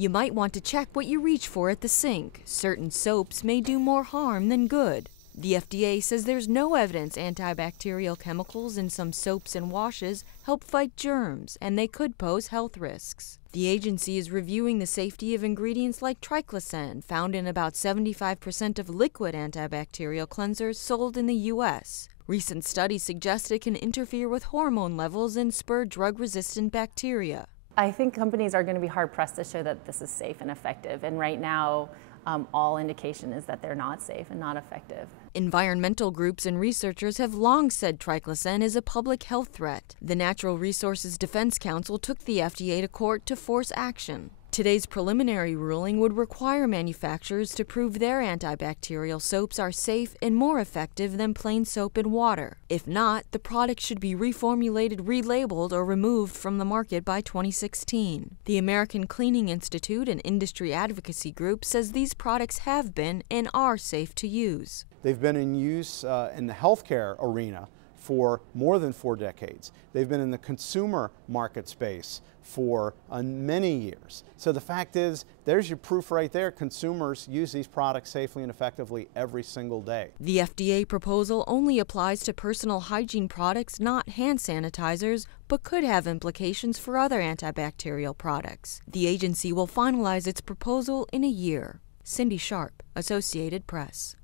You might want to check what you reach for at the sink. Certain soaps may do more harm than good. The FDA says there's no evidence antibacterial chemicals in some soaps and washes help fight germs, and they could pose health risks. The agency is reviewing the safety of ingredients like triclosan, found in about 75% of liquid antibacterial cleansers sold in the U.S. Recent studies suggest it can interfere with hormone levels and spur drug-resistant bacteria. I think companies are going to be hard-pressed to show that this is safe and effective, and right now, all indication is that they're not safe and not effective. Environmental groups and researchers have long said triclosan is a public health threat. The Natural Resources Defense Council took the FDA to court to force action. Today's preliminary ruling would require manufacturers to prove their antibacterial soaps are safe and more effective than plain soap and water. If not, the product should be reformulated, relabeled, or removed from the market by 2016. The American Cleaning Institute, an industry advocacy group, says these products have been and are safe to use. They've been in use in the healthcare arena for more than 4 decades. They've been in the consumer market space for many years. So the fact is, there's your proof right there. Consumers use these products safely and effectively every single day. The FDA proposal only applies to personal hygiene products, not hand sanitizers, but could have implications for other antibacterial products. The agency will finalize its proposal in a year. Cindy Sharp, Associated Press.